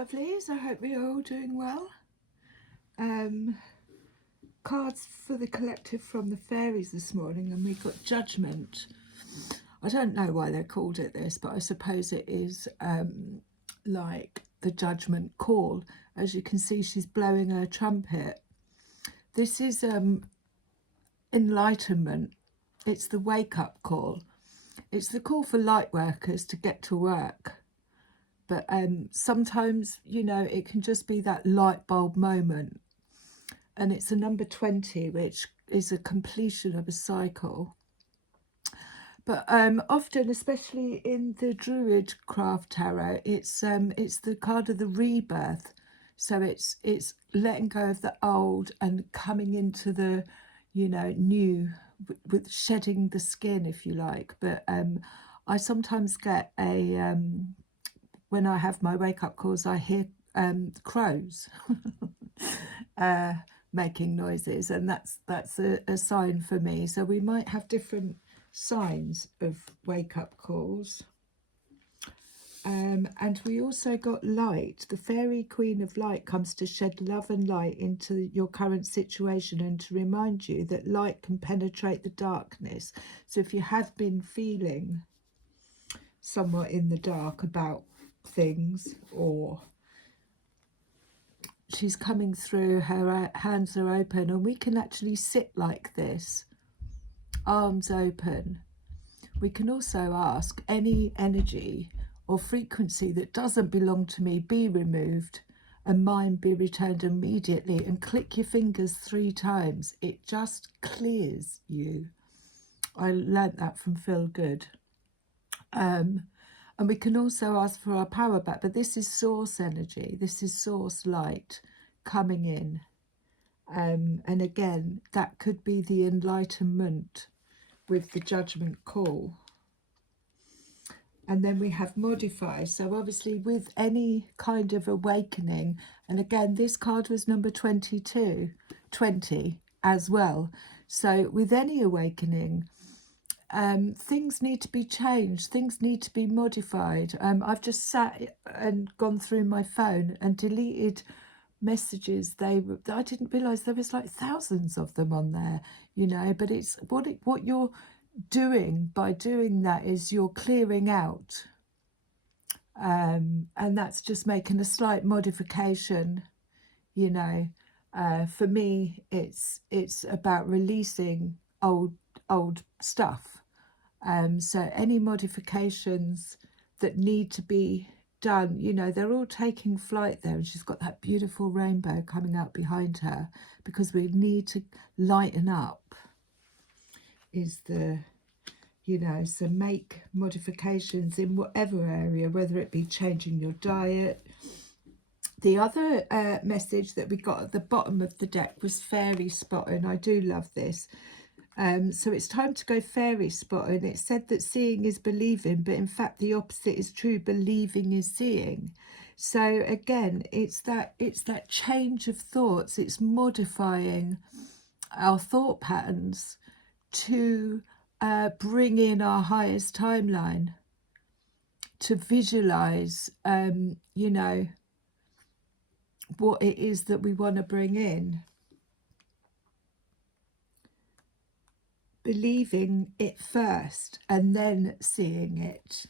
lovelies, I hope you're all doing well. Cards for the collective from the fairies this morning, and we got Judgment. I don't know why they called it this, but I suppose it is like the judgment call. As you can see, she's blowing her trumpet. This is enlightenment. It's the wake-up call. It's the call for light workers to get to work. But sometimes, you know, it can just be that light bulb moment. And it's a number 20, which is a completion of a cycle. But often, especially in the Druid craft tarot, it's the card of the rebirth. So it's letting go of the old and coming into the, you know, new, with shedding the skin, if you like. But I sometimes get a when I have my wake-up calls, I hear crows making noises, and that's a sign for me. So we might have different signs of wake-up calls. And we also got light. The fairy queen of light comes to shed love and light into your current situation and to remind you that light can penetrate the darkness. So if you have been feeling somewhat in the dark about things, or she's coming through, her hands are open, and we can actually sit like this, arms open. We can also ask any energy or frequency that doesn't belong to me be removed and mine be returned immediately, and click your fingers 3 times. It just clears you. I learnt that from Phil Good. And we can also ask for our power back, but this is source energy, this is source light coming in. And again, that could be the enlightenment with the judgment call. And then we have modify. So obviously with any kind of awakening, and again, this card was number 20 as well. So with any awakening, things need to be changed, things need to be modified. I've just sat and gone through my phone and deleted messages. I didn't realize there was like thousands of them on there, you know. But it's what you're doing by doing that is you're clearing out, and that's just making a slight modification, you know. For me, it's about releasing old stuff. So any modifications that need to be done, you know, they're all taking flight there. And she's got that beautiful rainbow coming out behind her, because we need to lighten up, is the, you know, so make modifications in whatever area, whether it be changing your diet. The other message that we got at the bottom of the deck was fairy spotting. I do love this. So it's time to go fairy spotting. It said that seeing is believing, but in fact the opposite is true. Believing is seeing. So again, it's that change of thoughts. It's modifying our thought patterns to bring in our highest timeline, to visualize, you know, what it is that we want to bring in. Believing it first and then seeing it.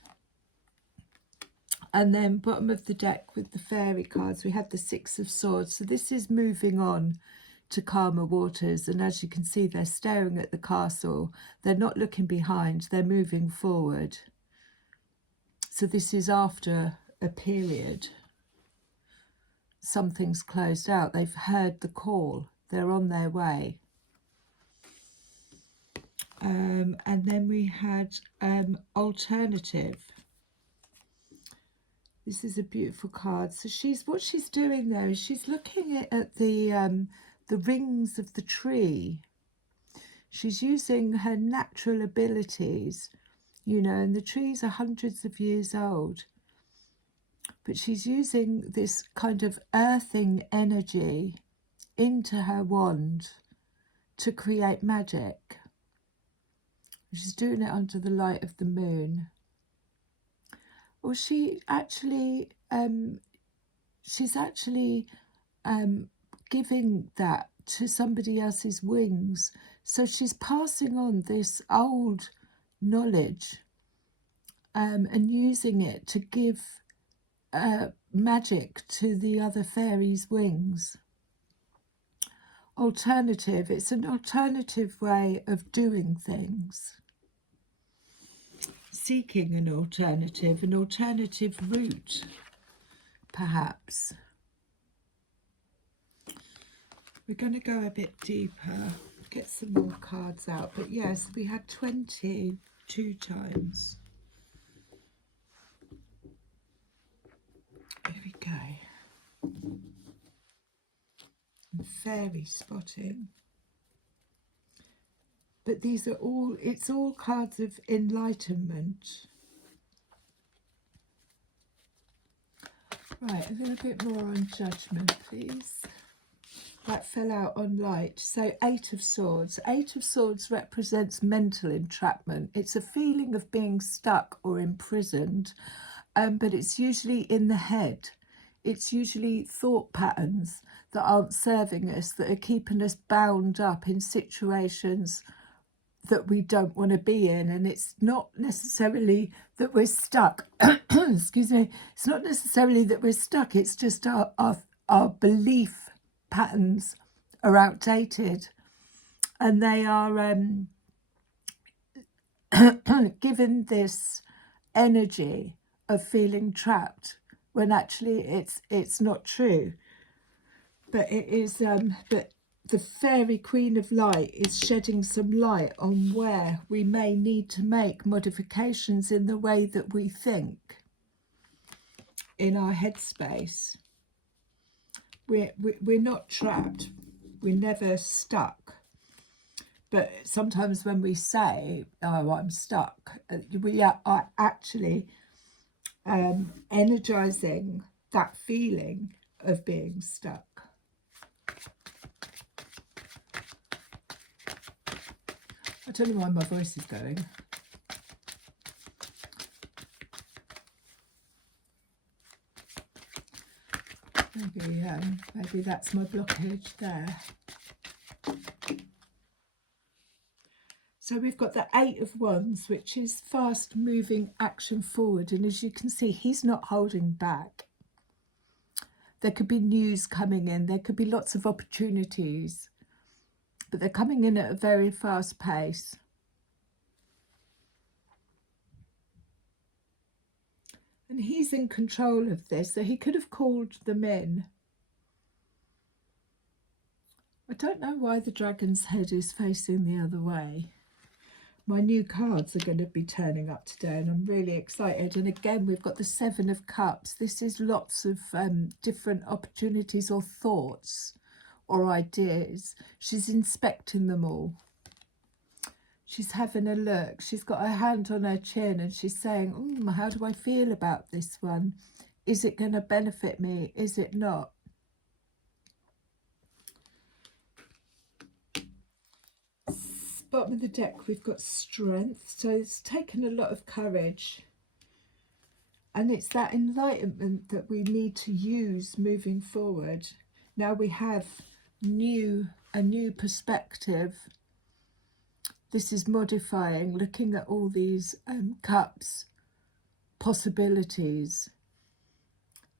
And then bottom of the deck with the fairy cards, we have the 6 of Swords. So this is moving on to calmer waters, and as you can see, they're staring at the castle. They're not looking behind, they're moving forward. So this is after a period. Something's closed out. They've heard the call. They're on their way. And then we had alternative. This is a beautiful card. So what she's doing there is she's looking at the rings of the tree. She's using her natural abilities, you know, and the trees are hundreds of years old. But she's using this kind of earthing energy into her wand to create magic. She's doing it under the light of the moon. Well, she actually she's actually giving that to somebody else's wings. So she's passing on this old knowledge and using it to give magic to the other fairies' wings. Alternative, it's an alternative way of doing things. Seeking an alternative route, perhaps. We're going to go a bit deeper, get some more cards out. But yes, we had 22 times. Here we go. And fairy spotting. But these are all, it's all cards of enlightenment. Right, a little bit more on judgment, please. That fell out on light. So 8 of Swords. 8 of Swords represents mental entrapment. It's a feeling of being stuck or imprisoned, but it's usually in the head. It's usually thought patterns that aren't serving us, that are keeping us bound up in situations that we don't want to be in. And it's not necessarily that we're stuck. Excuse me. It's not necessarily that we're stuck. It's just our belief patterns are outdated, and they are given this energy of feeling trapped when actually it's not true. But it is but the fairy queen of light is shedding some light on where we may need to make modifications in the way that we think, in our headspace. We're not trapped, we're never stuck. But sometimes when we say, oh, I'm stuck, we are actually energizing that feeling of being stuck. I don't know why my voice is going. Maybe that's my blockage there. So we've got the 8 of Wands, which is fast moving action forward. And as you can see, he's not holding back. There could be news coming in. There could be lots of opportunities, but they're coming in at a very fast pace. And he's in control of this, so he could have called them in. I don't know why the dragon's head is facing the other way. My new cards are going to be turning up today, and I'm really excited. And again, we've got the 7 of Cups. This is lots of different opportunities or thoughts or ideas. She's inspecting them all. She's having a look. She's got her hand on her chin and she's saying, how do I feel about this one? Is it going to benefit me? Is it not? Bottom of the deck, we've got Strength. So it's taken a lot of courage. And it's that enlightenment that we need to use moving forward. Now we have a new perspective. This is modifying, looking at all these cups, possibilities,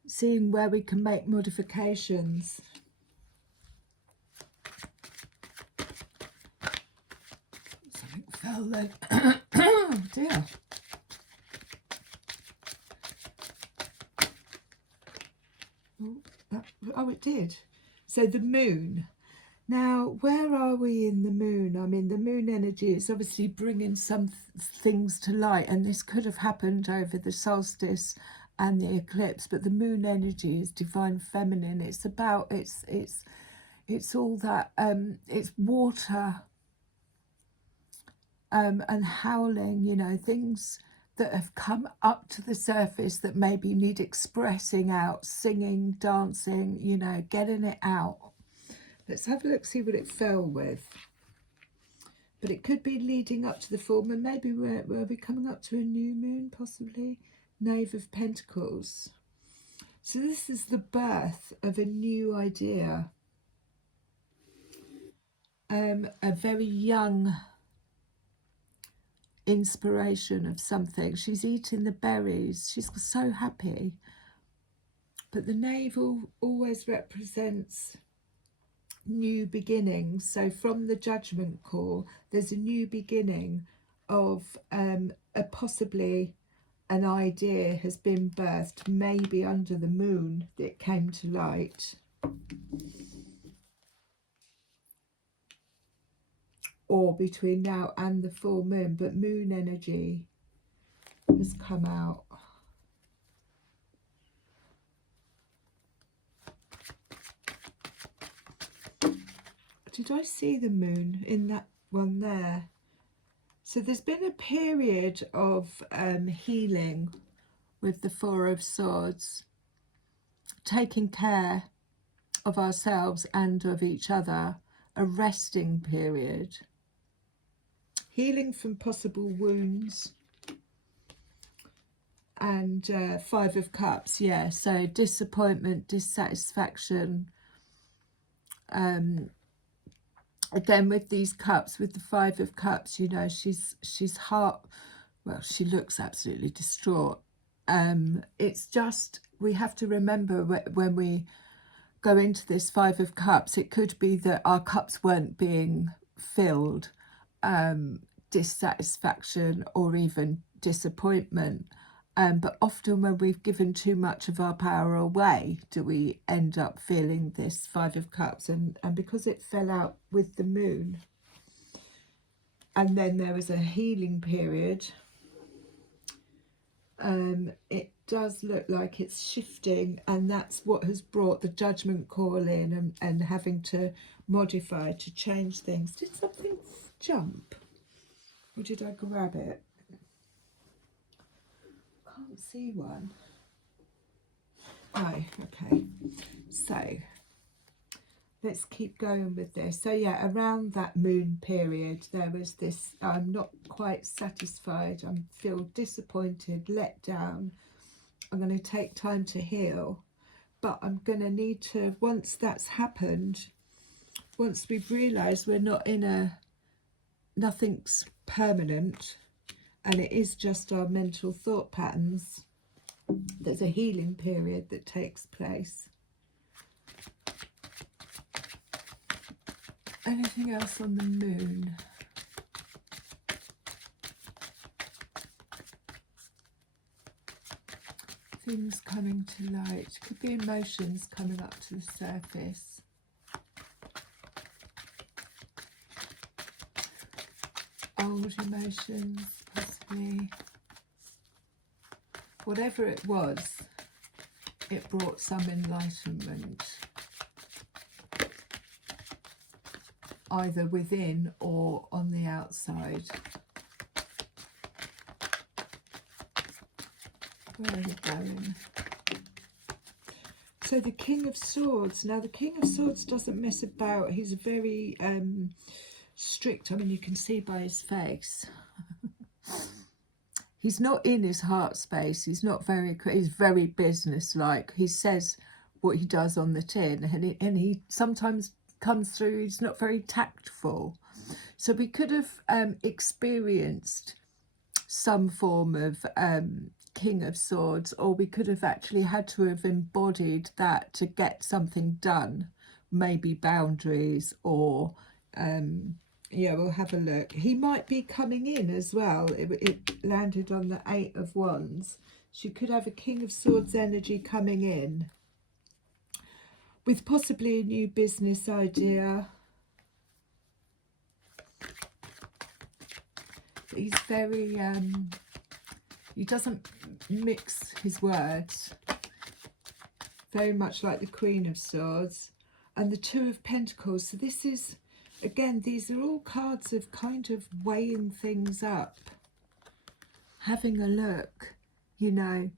seeing where we can make modifications. Something fell then. Oh dear. Oh, it did. So the moon. Now, where are we in the moon? I mean, the moon energy is obviously bringing some things to light, and this could have happened over the solstice and the eclipse, but the moon energy is divine feminine. It's about, it's all that, it's water and howling, you know, things that have come up to the surface that maybe need expressing out, singing, dancing, you know, getting it out. Let's have a look, see what it fell with. But it could be leading up to the full moon. Maybe we'll be coming up to a new moon, possibly. Knave of Pentacles. So this is the birth of a new idea, a very young inspiration of something. She's eating the berries. She's so happy. But the navel always represents new beginnings. So from the judgment call, there's a new beginning of possibly an idea has been birthed, maybe under the moon that came to light, or between now and the full moon, but moon energy has come out. Did I see the moon in that one there? So there's been a period of healing with the Four of Swords, taking care of ourselves and of each other, a resting period, healing from possible wounds, and Five of Cups, yeah, so disappointment, dissatisfaction. Again, with these cups, with the Five of Cups, you know, she's heart, well, she looks absolutely distraught. It's just, we have to remember when we go into this Five of Cups, it could be that our cups weren't being filled, dissatisfaction or even disappointment. But often when we've given too much of our power away, do we end up feeling this Five of Cups. And because it fell out with the moon, and then there was a healing period, it does look like it's shifting, and that's what has brought the judgment call in, and having to modify, to change things. Did something jump? Or did I grab it? Can't see one. Oh, okay. So let's keep going with this. So yeah, around that moon period, there was this, I'm not quite satisfied. I feel disappointed, let down. I'm going to take time to heal, but I'm going to need to, once that's happened, once we've realised we're not in a, nothing's permanent, and it is just our mental thought patterns, there's a healing period that takes place. Anything else on the moon? Things coming to light. Could be emotions coming up to the surface. Old emotions, possibly. Whatever it was, it brought some enlightenment, either within or on the outside. Where are we going? So the King of Swords. Now the King of Swords doesn't mess about. He's very strict. I mean, you can see by his face. He's not in his heart space. He's not very, he's very business-like. He says what he does on the tin, and he sometimes comes through, he's not very tactful. So we could have experienced some form of King of Swords, or we could have actually had to have embodied that to get something done, maybe boundaries, or yeah, we'll have a look. He might be coming in as well. It landed on the Eight of Wands. She could have a King of Swords energy coming in with possibly a new business idea. But he's very, he doesn't mix his words. Very much like the Queen of Swords. And the Two of Pentacles. So this is, again, these are all cards of kind of weighing things up. Having a look, you know.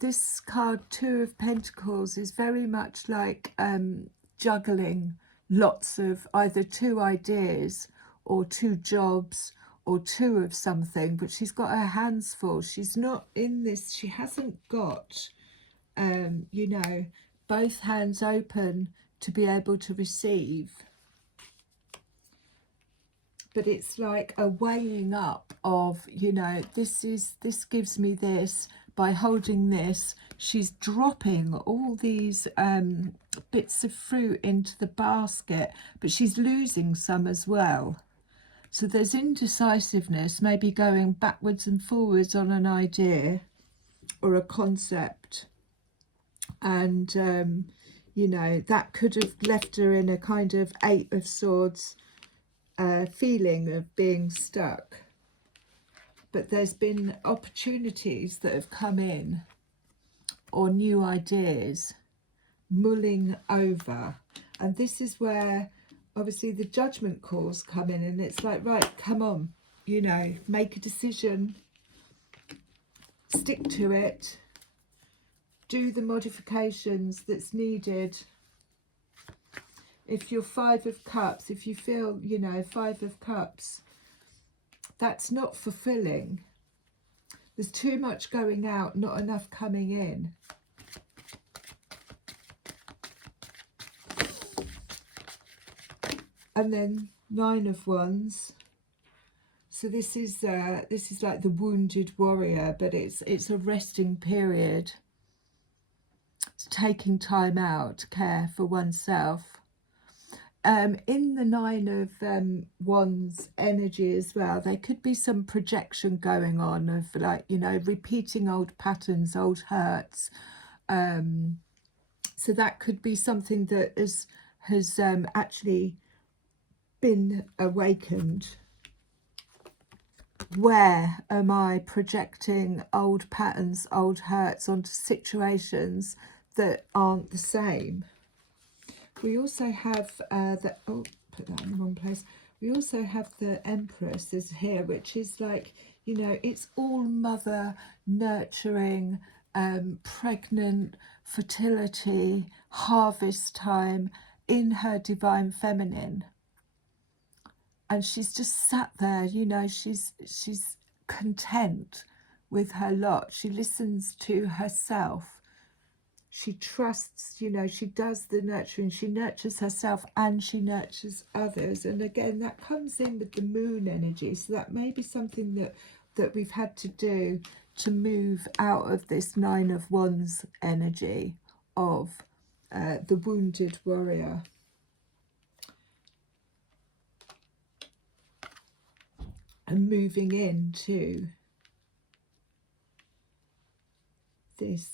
This card, Two of Pentacles, is very much like juggling lots of either two ideas or two jobs or two of something, but she's got her hands full. She's not in this, she hasn't got you know, both hands open to be able to receive. But it's like a weighing up of, you know, this gives me this. By holding this, she's dropping all these bits of fruit into the basket, but she's losing some as well. So there's indecisiveness, maybe going backwards and forwards on an idea or a concept. And, you know, that could have left her in a kind of Eight of Swords feeling of being stuck. But there's been opportunities that have come in, or new ideas mulling over. And this is where obviously the judgment calls come in, and it's like, right, come on, you know, make a decision, stick to it, do the modifications that's needed. If you're Five of Cups, if you feel, you know, Five of Cups, that's not fulfilling. There's too much going out, not enough coming in. And then Nine of Wands. So this is like the wounded warrior, but it's a resting period. It's taking time out to care for oneself. In the Nine of Wands energy as well, there could be some projection going on of, like, you know, repeating old patterns, old hurts. So that could be something that has actually been awakened. Where am I projecting old patterns, old hurts onto situations that aren't the same? We also have put that in the wrong place. We also have the Empress is here, which is like, you know, it's all mother, nurturing, pregnant, fertility, harvest time in her divine feminine. And she's just sat there, you know, she's content with her lot. She listens to herself. She trusts, you know, she does the nurturing. She nurtures herself and she nurtures others. And again, that comes in with the moon energy. So that may be something that we've had to do to move out of this Nine of Wands energy of the wounded warrior. And moving into this,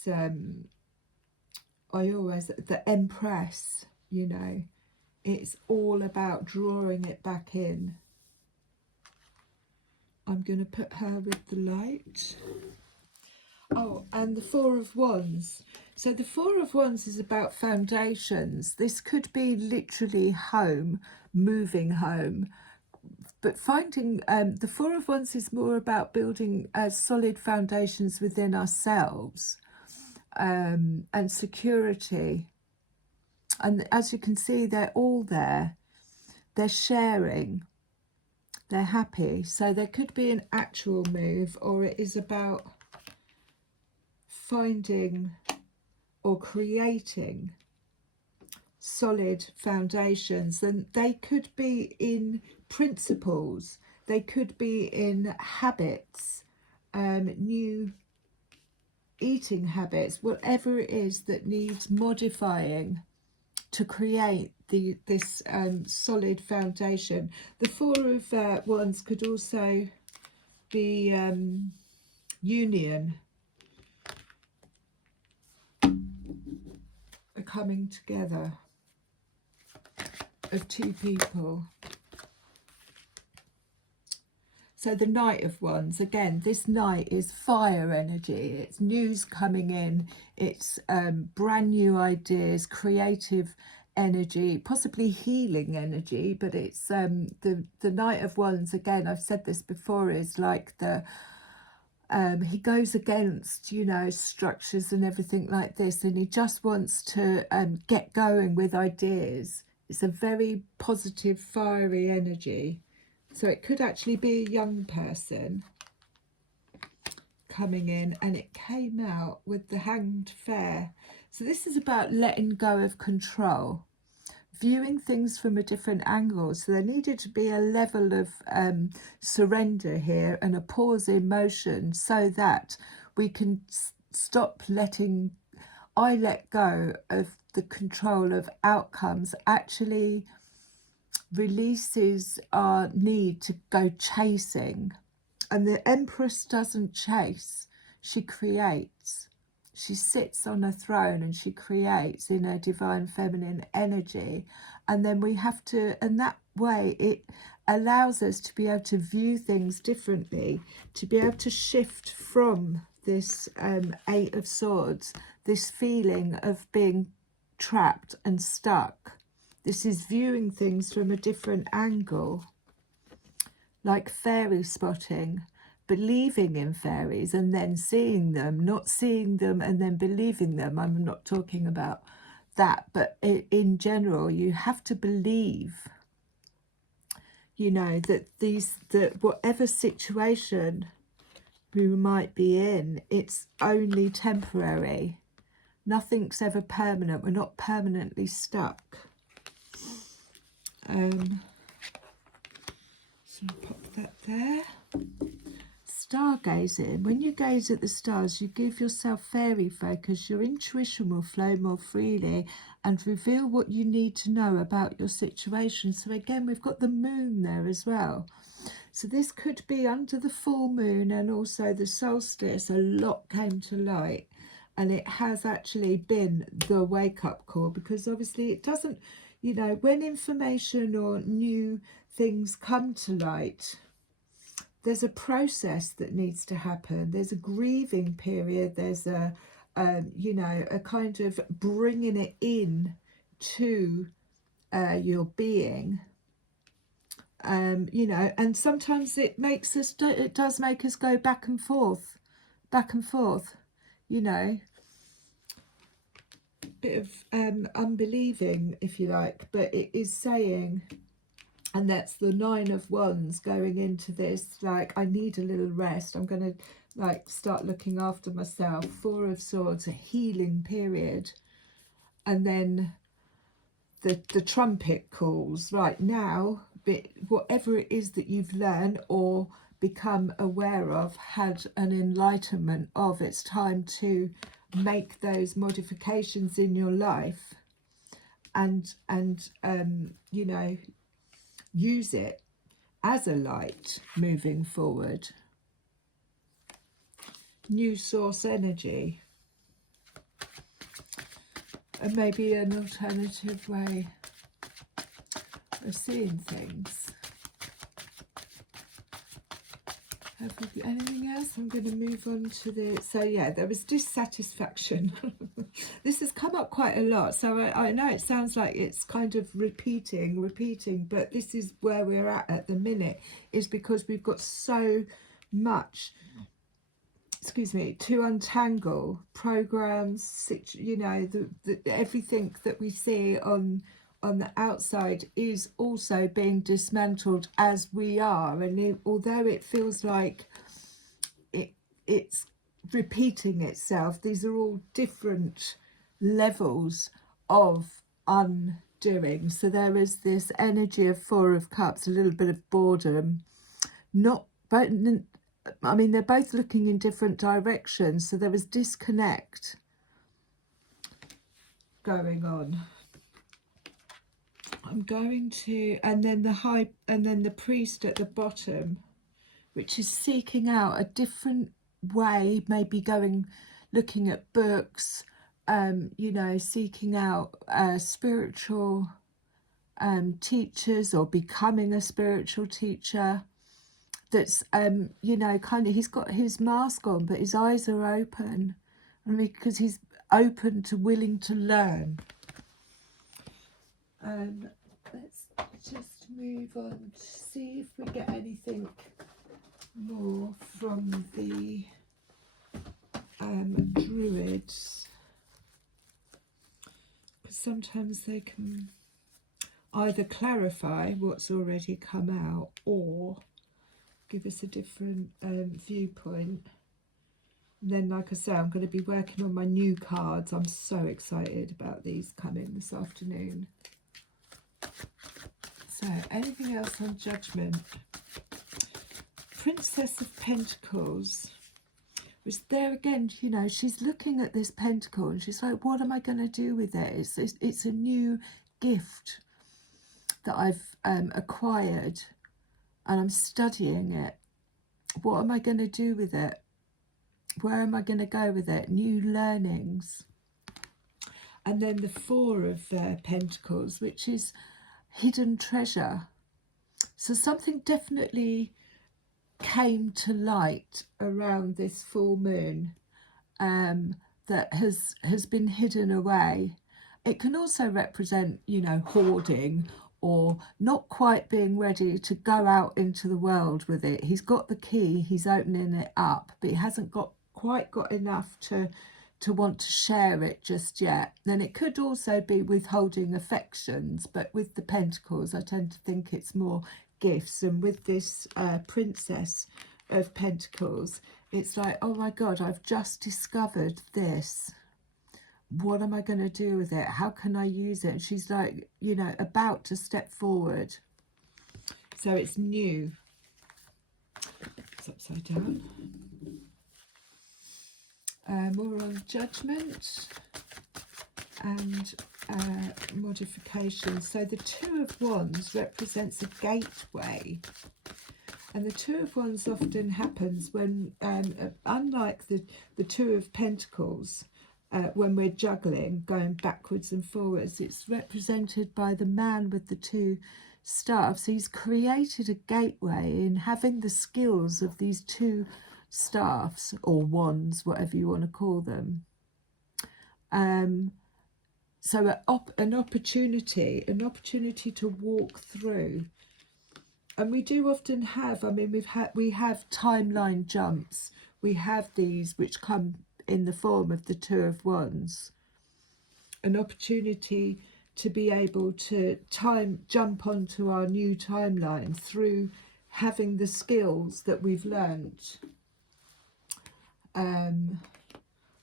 the Empress, you know, it's all about drawing it back in. I'm going to put her with the light. Oh, and the Four of Wands. So the Four of Wands is about foundations. This could be literally home, moving home. But finding the Four of Wands is more about building solid foundations within ourselves, and security. And as you can see, they're all there. They're sharing. They're happy. So there could be an actual move, or it is about finding or creating solid foundations. And they could be in principles, they could be in habits, new eating habits, whatever it is that needs modifying to create this solid foundation. The Four of Wands could also be union, a coming together of two people. So the Knight of Wands, again, this Knight is fire energy. It's news coming in. It's brand new ideas, creative energy, possibly healing energy. But it's the Knight of Wands, again, I've said this before, is like the he goes against, you know, structures and everything like this, and he just wants to get going with ideas. It's a very positive, fiery energy. So it could actually be a young person coming in, and it came out with the Hanged Fair. So this is about letting go of control, viewing things from a different angle. So there needed to be a level of surrender here and a pause in motion, so that we can stop letting, I let go of the control of outcomes, actually releases our need to go chasing. And the Empress doesn't chase, she creates. She sits on a throne and she creates in her divine feminine energy. And then we have to, and that way it allows us to be able to view things differently, to be able to shift from this Eight of Swords, this feeling of being trapped and stuck. This is viewing things from a different angle, like fairy spotting, believing in fairies and then seeing them, not seeing them and then believing them. I'm not talking about that, but in general, you have to believe, you know, that that whatever situation we might be in, it's only temporary. Nothing's ever permanent. We're not permanently stuck. So I'll pop that there. Stargazing. When you gaze at the stars, you give yourself fairy focus. Your intuition will flow more freely and reveal what you need to know about your situation. So again, we've got the moon there as well. So this could be under the full moon and also the solstice. A lot came to light, and it has actually been the wake-up call, because obviously it doesn't, you know, when information or new things come to light, there's a process that needs to happen. There's a grieving period. There's a, you know, a kind of bringing it in to your being. You know, and sometimes it makes us, it does make us go back and forth, you know, bit of unbelieving, if you like, but it is saying, and that's the Nine of Wands going into this, like, I need a little rest. I'm going to, like, start looking after myself. Four of Swords, a healing period. And then the trumpet calls, right now, whatever it is that you've learned or become aware of, had an enlightenment of, it's time to make those modifications in your life and you know, use it as a light moving forward. New source energy, and maybe an alternative way of seeing things. Have we got anything else? I'm going to move on to the, so yeah, there was dissatisfaction. This has come up quite a lot, so I know it sounds like it's kind of repeating, but this is where we're at the minute, is because we've got so much, excuse me, to untangle. Programs, you know, everything that we see on the outside is also being dismantled as we are, and although it feels like it's repeating itself, these are all different levels of undoing. So there is this energy of Four of Cups, a little bit of boredom, not, but I mean, they're both looking in different directions, so there was disconnect going on. I'm going to, and then the priest at the bottom, which is seeking out a different way, maybe looking at books, you know, seeking out spiritual teachers, or becoming a spiritual teacher. That's, you know, kind of, he's got his mask on, but his eyes are open, because he's open to willing to learn. Let's just move on to see if we get anything more from the druids, because sometimes they can either clarify what's already come out or give us a different viewpoint. And then, like I say, I'm going to be working on my new cards. I'm so excited about these coming this afternoon. So, anything else on Judgment? Princess of Pentacles. Which there again, you know, she's looking at this pentacle and she's like, what am I going to do with it? It's a new gift that I've acquired and I'm studying it. What am I going to do with it? Where am I going to go with it? New learnings. And then the Four of Pentacles, which is hidden treasure. So something definitely came to light around this full moon that has been hidden away. It can also represent, you know, hoarding or not quite being ready to go out into the world with it. He's got the key, he's opening it up, but he hasn't quite got enough to want to share it just yet. Then it could also be withholding affections, but with the Pentacles, I tend to think it's more gifts. And with this Princess of Pentacles, it's like, oh my God, I've just discovered this. What am I going to do with it? How can I use it? And she's like, you know, about to step forward. So it's new. It's upside down. More on Judgment and modification. So the Two of Wands represents a gateway. And the Two of Wands often happens when, unlike the Two of Pentacles, when we're juggling, going backwards and forwards, it's represented by the man with the two staffs. He's created a gateway in having the skills of these two staffs, or wands, whatever you want to call them. So an opportunity to walk through. And we do often have, I mean, we have timeline jumps. We have these which come in the form of the Two of Wands. An opportunity to be able to jump onto our new timeline through having the skills that we've learnt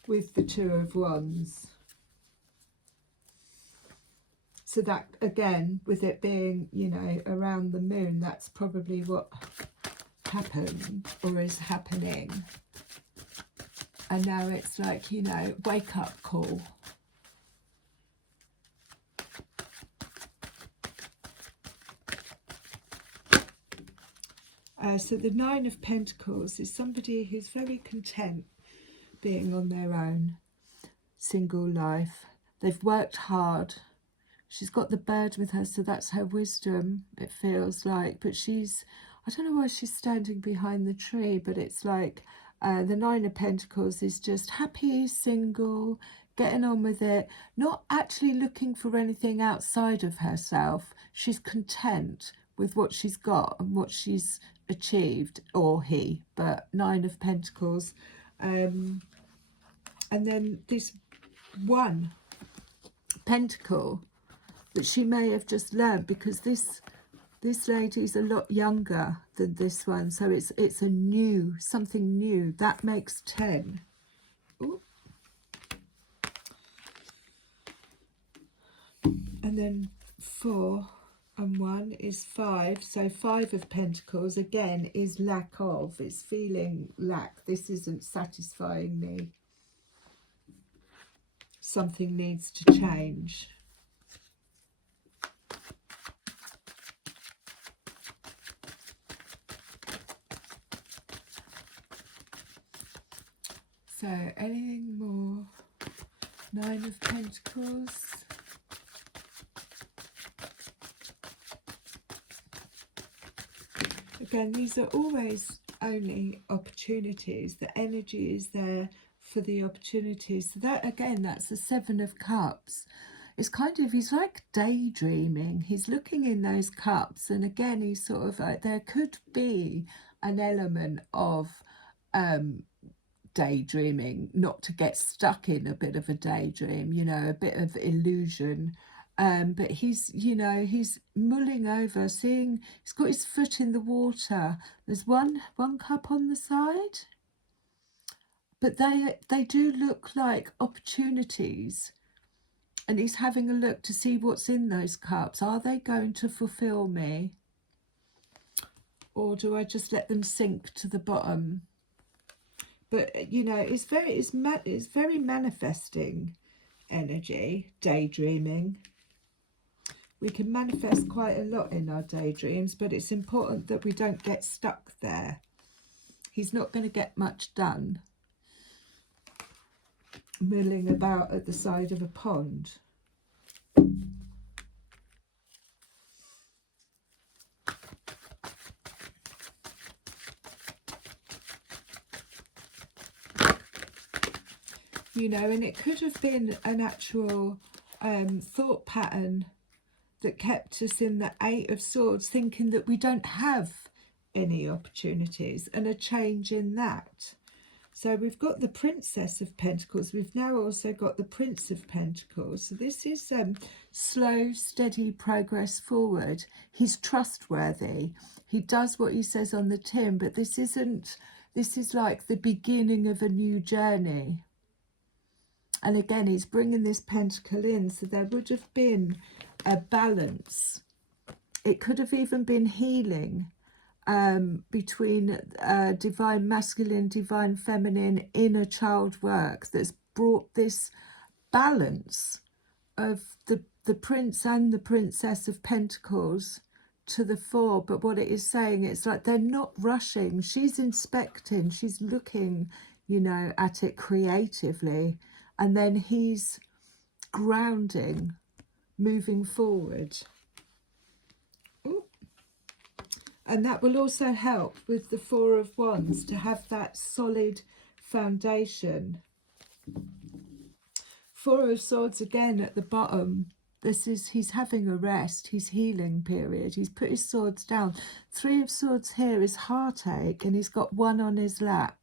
with the Two of Wands. So that, again, with it being, you know, around the moon, that's probably what happened or is happening. And now it's like, you know, wake up call. So the Nine of Pentacles is somebody who's very content being on their own, single life. They've worked hard. She's got the bird with her, so that's her wisdom, it feels like. But I don't know why she's standing behind the tree, but it's like the Nine of Pentacles is just happy, single, getting on with it, not actually looking for anything outside of herself. She's content with what she's got and what she's achieved, or he, but Nine of Pentacles. And then this one pentacle that she may have just learned, because this lady's a lot younger than this one, so it's a new, something new. That makes 10. Ooh. And then 4 and 1 is 5. So 5 of Pentacles, again, is lack of. It's feeling lack. This isn't satisfying me. Something needs to change. So, anything more? 9 of Pentacles. Again, these are always only opportunities. The energy is there for the opportunities. So that, again, that's the 7 of Cups. It's kind of, he's like daydreaming. He's looking in those cups, and again, he's sort of like, there could be an element of daydreaming, not to get stuck in a bit of a daydream, you know, a bit of illusion. But he's, you know, he's mulling over, seeing, he's got his foot in the water. There's one cup on the side, but they do look like opportunities. And he's having a look to see what's in those cups. Are they going to fulfill me? Or do I just let them sink to the bottom? But, you know, it's very manifesting energy, daydreaming. We can manifest quite a lot in our daydreams, but it's important that we don't get stuck there. He's not going to get much done milling about at the side of a pond. You know, and it could have been an actual thought pattern that kept us in the Eight of Swords, thinking that we don't have any opportunities, and a change in that. So we've got the Princess of Pentacles. We've now also got the Prince of Pentacles. So this is slow, steady progress forward. He's trustworthy. He does what he says on the tin, but this is like the beginning of a new journey. And again, he's bringing this pentacle in, so there would have been a balance. It could have even been healing between divine masculine, divine feminine, inner child work that's brought this balance of the Prince and the Princess of Pentacles to the fore. But what it is saying, it's like they're not rushing. She's inspecting, she's looking, you know, at it creatively. And then he's grounding, moving forward. Ooh. And that will also help with the Four of Wands to have that solid foundation. Four of Swords again at the bottom. He's having a rest, his healing period. He's put his swords down. Three of Swords here is heartache, and he's got one on his lap.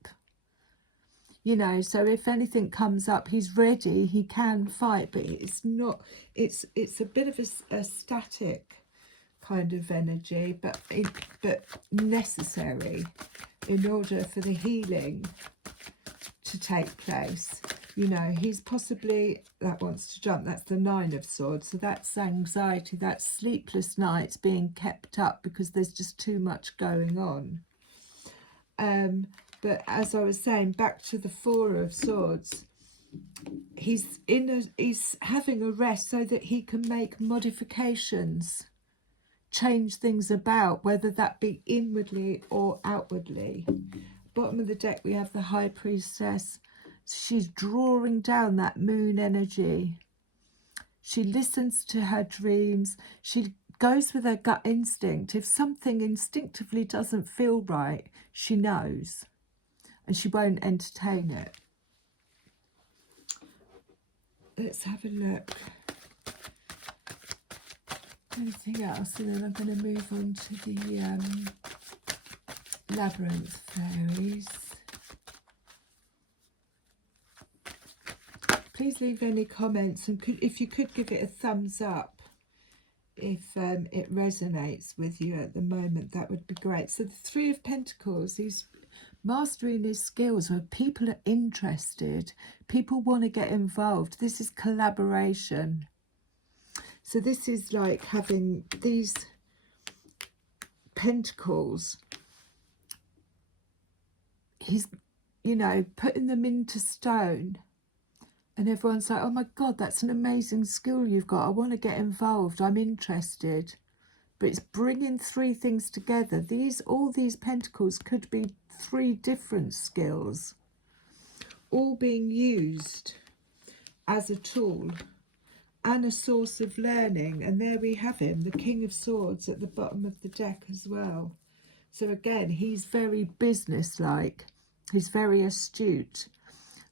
You know, so if anything comes up, he's ready, he can fight, but it's not, it's a bit of a static kind of energy, but necessary in order for the healing to take place. You know, he's possibly, that wants to jump, that's the Nine of Swords, so that's anxiety, that's sleepless nights being kept up because there's just too much going on. But as I was saying, back to the Four of Swords, he's having a rest so that he can make modifications, change things about, whether that be inwardly or outwardly. Bottom of the deck, we have the High Priestess. She's drawing down that moon energy. She listens to her dreams. She goes with her gut instinct. If something instinctively doesn't feel right, she knows, and she won't entertain it. Let's have a look. Anything else? And then I'm going to move on to the Labyrinth Fairies. Please leave any comments, and if you could give it a thumbs up if it resonates with you at the moment, that would be great. So the Three of Pentacles, he's mastering his skills where people are interested, people want to get involved. This is collaboration. So this is like having these pentacles, he's, you know, putting them into stone, and everyone's like, oh my God, that's an amazing skill you've got, I want to get involved, I'm interested. But it's bringing three things together. All these pentacles could be three different skills, all being used as a tool and a source of learning. And there we have him, the King of Swords at the bottom of the deck as well. So again, he's very businesslike, he's very astute.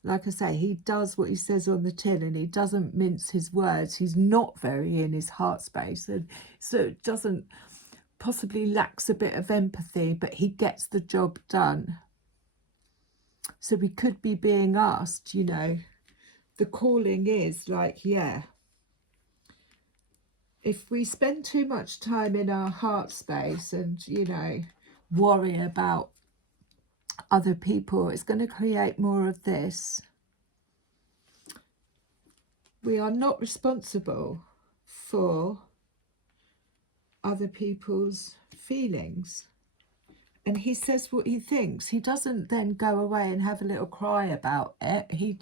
Like I say, he does what he says on the tin, and he doesn't mince his words. He's not very in his heart space, and so it doesn't, possibly lacks a bit of empathy, but he gets the job done. So we could be being asked, you know, the calling is like, yeah, if we spend too much time in our heart space and, you know, worry about other people. It's going to create more of this. We are not responsible for other people's feelings. And he says what he thinks. He doesn't then go away and have a little cry about it. He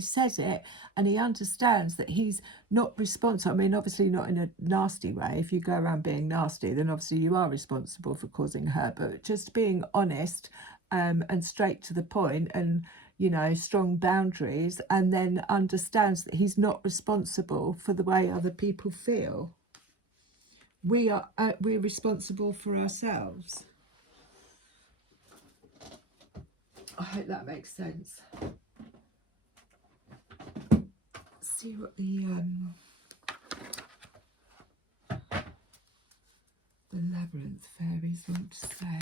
says it, and he understands that he's not responsible. I mean, obviously not in a nasty way. If you go around being nasty, then obviously you are responsible for causing hurt. But just being honest and straight to the point, and, you know, strong boundaries, and then understands that he's not responsible for the way other people feel. We're responsible for ourselves. I hope that makes sense. See what the labyrinth fairies want to say.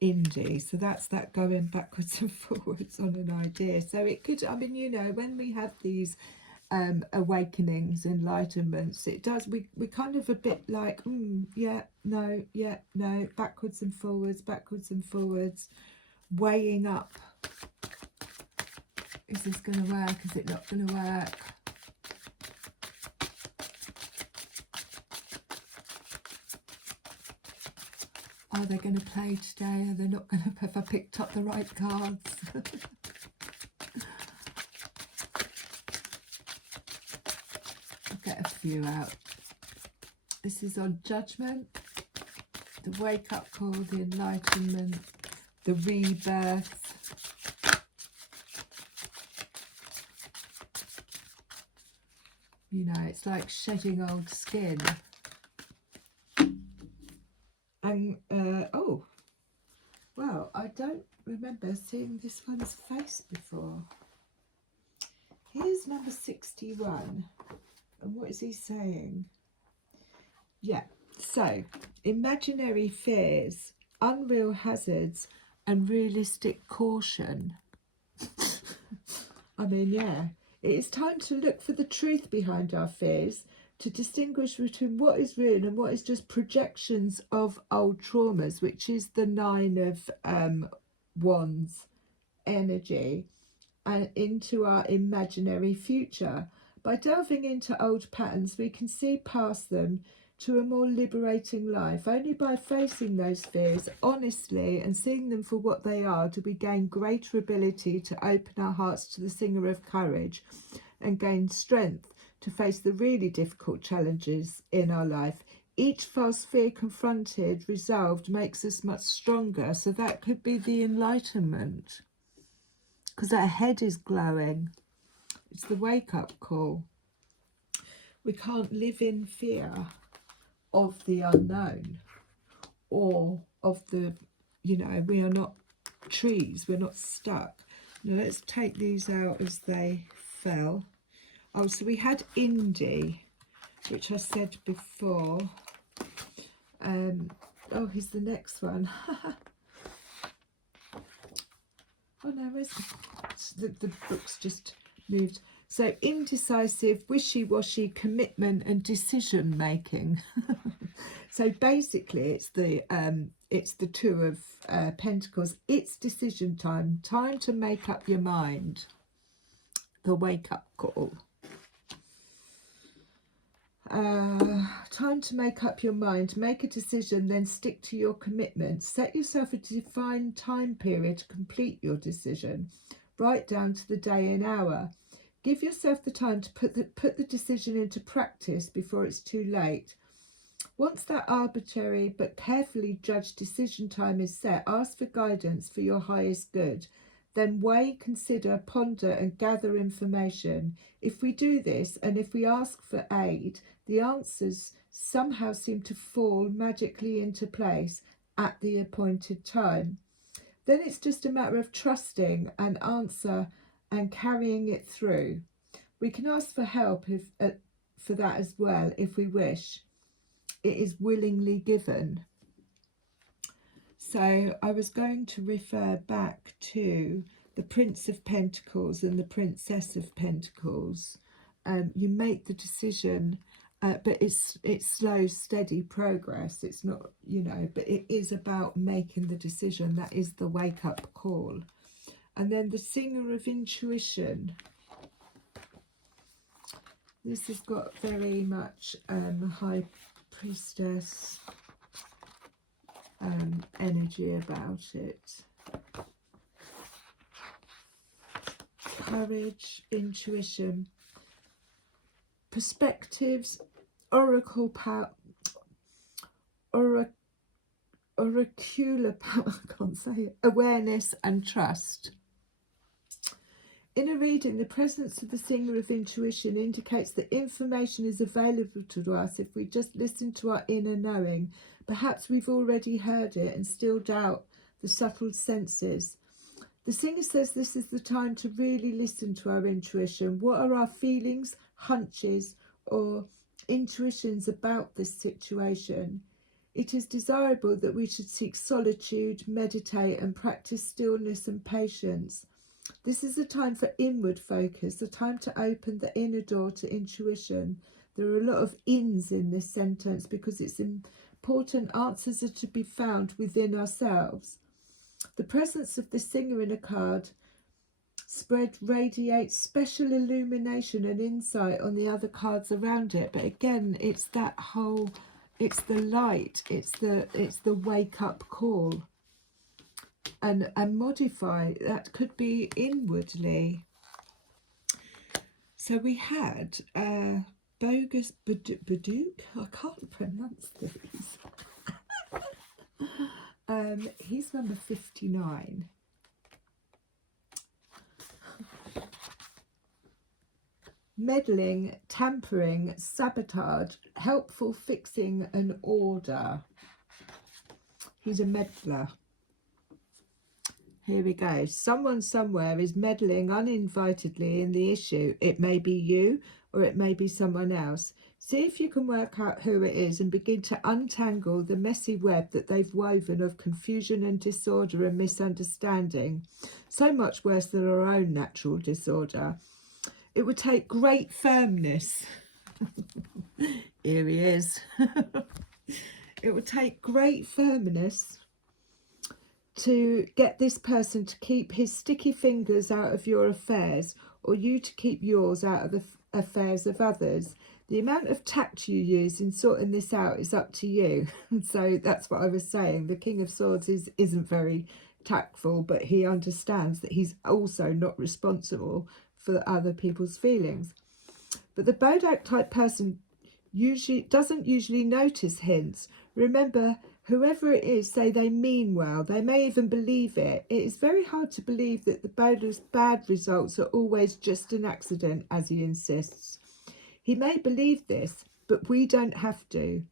Indie, so that's that going backwards and forwards on an idea. So it could, I mean, you know, when we have these awakenings, enlightenments, it does, we kind of a bit like, yeah, no, backwards and forwards, weighing up. Is this going to work? Is it not going to work? Are they going to play today? Are they not going to? Have I picked up the right cards? I'll get a few out. This is on judgment, the wake-up call, the enlightenment, the rebirth. You know, it's like shedding old skin. And, oh, well, I don't remember seeing this one's face before. Here's number 61. And what is he saying? Yeah, so, imaginary fears, unreal hazards, and realistic caution. I mean, yeah. It is time to look for the truth behind our fears, to distinguish between what is real and what is just projections of old traumas, which is the 9 of Wands energy, and into our imaginary future. By delving into old patterns, we can see past them to a more liberating life. Only by facing those fears honestly and seeing them for what they are do we gain greater ability to open our hearts to the singer of courage and gain strength to face the really difficult challenges in our life. Each false fear confronted, resolved, makes us much stronger. So that could be the enlightenment, because our head is glowing. It's the wake-up call. We can't live in fear of the unknown, or of the, you know, we are not trees, we're not stuck. Now let's take these out as they fell. Oh, so we had indie, which I said before. Oh, here's the next one. Oh no, where's the book's just moved. So indecisive, wishy-washy, commitment and decision making. So basically it's the 2 of Pentacles. It's decision time, time to make up your mind. The wake-up call. Time to make up your mind, make a decision, then stick to your commitment. Set yourself a defined time period to complete your decision, right down to the day and hour. Give yourself the time to put the decision into practice before it's too late. Once that arbitrary but carefully judged decision time is set, ask for guidance for your highest good. Then weigh, consider, ponder and gather information. If we do this, and if we ask for aid, the answers somehow seem to fall magically into place at the appointed time. Then it's just a matter of trusting an answer and carrying it through. We can ask for help for that as well if we wish. It is willingly given. So I was going to refer back to the Prince of Pentacles and the Princess of Pentacles. You make the decision, but it's slow, steady progress. It's not, you know, but it is about making the decision. That is the wake-up call. And then the Singer of Intuition. This has got very much High Priestess energy about it. Courage, intuition, perspectives, oracle power, oracular power, I can't say it, awareness and trust. In a reading, the presence of the Singer of Intuition indicates that information is available to us if we just listen to our inner knowing. Perhaps we've already heard it and still doubt the subtle senses. The singer says this is the time to really listen to our intuition. What are our feelings, hunches, or intuitions about this situation? It is desirable that we should seek solitude, meditate, and practice stillness and patience. This is a time for inward focus, a time to open the inner door to intuition. There are a lot of ins in this sentence because it's important answers are to be found within ourselves. The presence of the singer in a card spread radiates special illumination and insight on the other cards around it. But again, it's that whole, it's the light, it's the wake up call. And modify, that could be inwardly. So we had Bogus Badook, I can't pronounce these. He's number 59. Meddling, tampering, sabotage, helpful fixing and order. He's a meddler. Here we go. Someone somewhere is meddling uninvitedly in the issue. It may be you or it may be someone else. See if you can work out who it is and begin to untangle the messy web that they've woven of confusion and disorder and misunderstanding. So much worse than our own natural disorder. It would take great firmness. Here he is. It would take great firmness to get this person to keep his sticky fingers out of your affairs, or you to keep yours out of the affairs of others. The amount of tact you use in sorting this out is up to you. So that's what I was saying. The King of Swords isn't very tactful, but he understands that he's also not responsible for other people's feelings. But the Bodak type person doesn't usually notice hints. Remember, whoever it is, say they mean well. They may even believe it. It is very hard to believe that the Boda's bad results are always just an accident, as he insists. He may believe this, but we don't have to.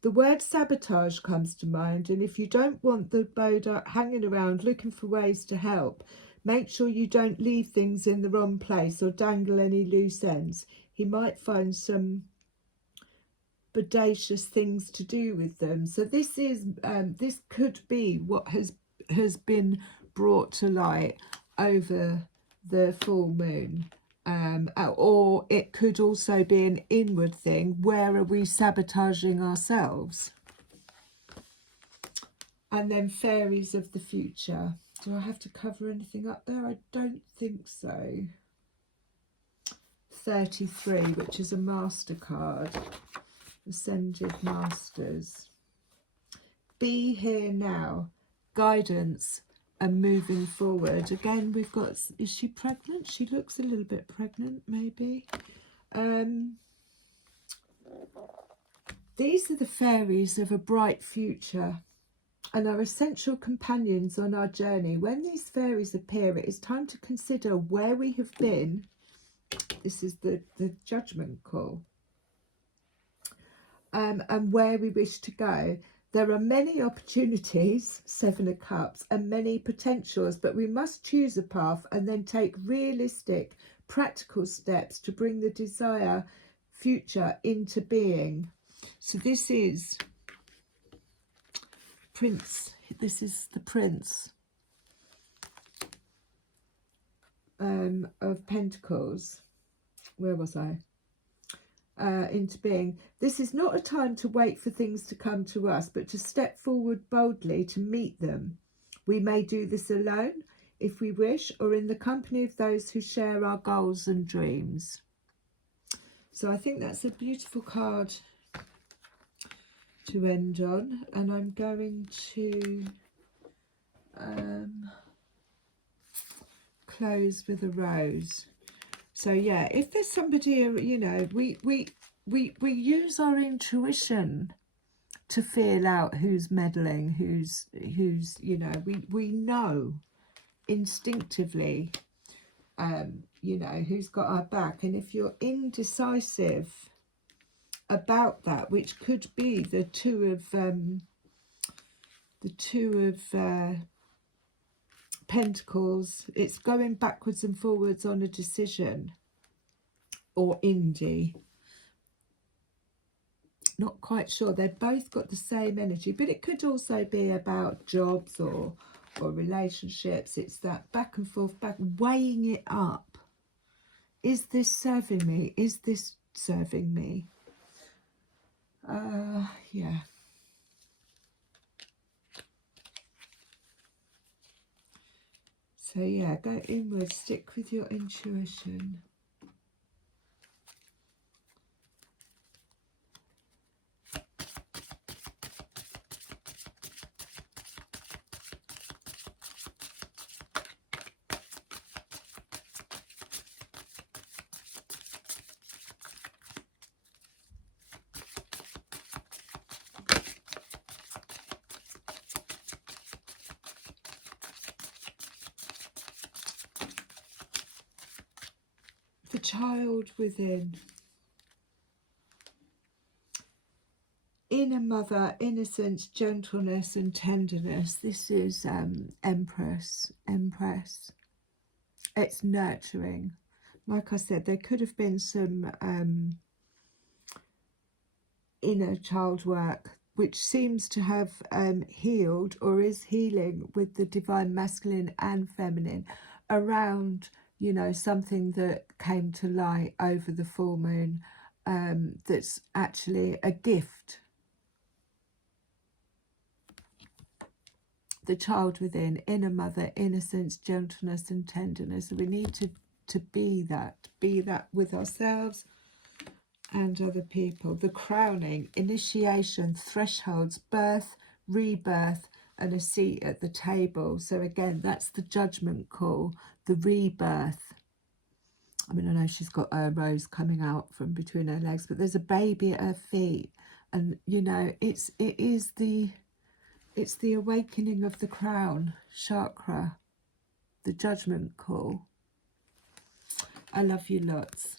The word sabotage comes to mind, and if you don't want the Boda hanging around looking for ways to help, make sure you don't leave things in the wrong place or dangle any loose ends. He might find some bodacious things to do with them. So this is this could be what has been brought to light over the full moon, or it could also be an inward thing. Where are we sabotaging ourselves? And then Fairies of the Future. Do I have to cover anything up there? I don't think so. 33, which is a master card. Ascended Masters. Be here now. Guidance and moving forward. Again, we've got, is she pregnant? She looks a little bit pregnant, maybe. These are the fairies of a bright future and are essential companions on our journey. When these fairies appear, it is time to consider where we have been. This is the judgment call. And where we wish to go. There are many opportunities, 7 of Cups, and many potentials, but we must choose a path and then take realistic, practical steps to bring the desired future into being. So this is Prince. This is the Prince. of Pentacles. Where was I? Into being. This is not a time to wait for things to come to us, but to step forward boldly to meet them. We may do this alone if we wish, or in the company of those who share our goals and dreams. So I think that's a beautiful card to end on, and I'm going to close with a rose. So yeah, if there's somebody, you know, we use our intuition to feel out who's meddling, who's you know, we know instinctively, you know, who's got our back. And if you're indecisive about that, which could be the two of Pentacles, it's going backwards and forwards on a decision, or indie. Not quite sure. They've both got the same energy, but it could also be about jobs or relationships. It's that back and forth, weighing it up. Is this serving me? Is this serving me? Yeah. So yeah, go inward, stick with your intuition. The child within. Inner mother, innocence, gentleness and tenderness. This is Empress. It's nurturing. Like I said, there could have been some inner child work which seems to have healed or is healing with the divine masculine and feminine around, you know, something that came to light over the full moon, that's actually a gift. The child within, inner mother, innocence, gentleness and tenderness. We need to be that with ourselves and other people. The crowning, initiation, thresholds, birth, rebirth and a seat at the table. So again, that's the judgment call, the rebirth. I mean, I know she's got a rose coming out from between her legs, but there's a baby at her feet. And, you know, it is the awakening of the crown chakra, the judgment call. I love you lots.